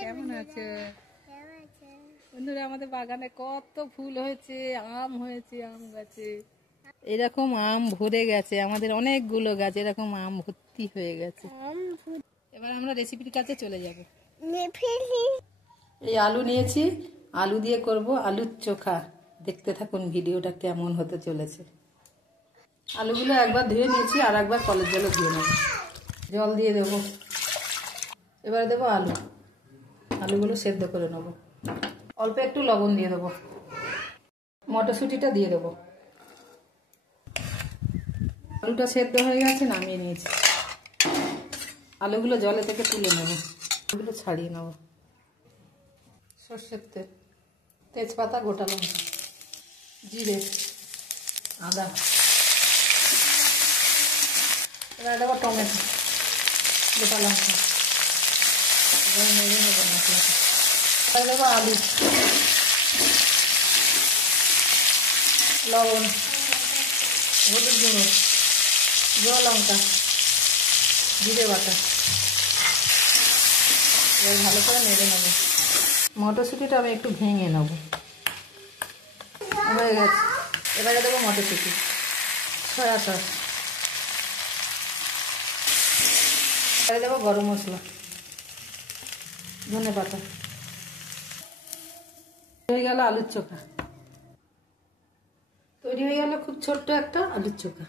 কেমন আছো বন্ধুরা? আমাদের বাগানে কত ফুল হয়েছে, আম হয়েছে, আম গাছে এরকম আম ভরে গেছে। আমাদের অনেকগুলো গাছ এরকম আম ভর্তি হয়ে গেছে। এবার আমরা রেসিপির কাছে চলে যাব। এই আলু নিয়েছি, আলু দিয়ে করব আলুর চোখা। দেখতে থাকুন ভিডিওটা কেমন হতে চলেছে। আলুগুলো একবার ধুয়ে নিয়েছি, আর একবার কলের জলে ধুয়ে নেব। জল দিয়ে দেবো। এবারে দেবো আলু, আলুগুলো সেদ্ধ করে নেব। অল্প একটু লবণ দিয়ে দেবো। মটরশুঁটিটা দিয়ে দেবো। আলুটা সেদ্ধ হয়ে গেছে, নামিয়ে নিয়েছি। আলুগুলো জলে থেকে তুলে নেব, আলুগুলো ছাড়িয়ে নেব। সর্ষের তেল, তেজপাতা, গোটা লঙ্কা, জিরে, আদা। এবার দেবো টমেটো, গোটা লঙ্কা। এবার নেড়ে নেবো মশলাটা। এবার দেবো আলু, লবণ, হলুদ গুঁড়ো, গুঁড়ো লঙ্কা, জিরে বাটা। এবার ভালো করে নেড়ে নেবো। মটরশুঁটিটা আমি একটু ভেঙে নেব। হয়ে গেছে। এবারে দেবো মটরশুঁটি, সয়া সস। এবারে দেবো গরম মশলা, ধনে পাতা। হয়ে গেল আলুর চোখা। তৈরি হয়ে গেল খুব ছোট্ট একটা আলুর চোখা।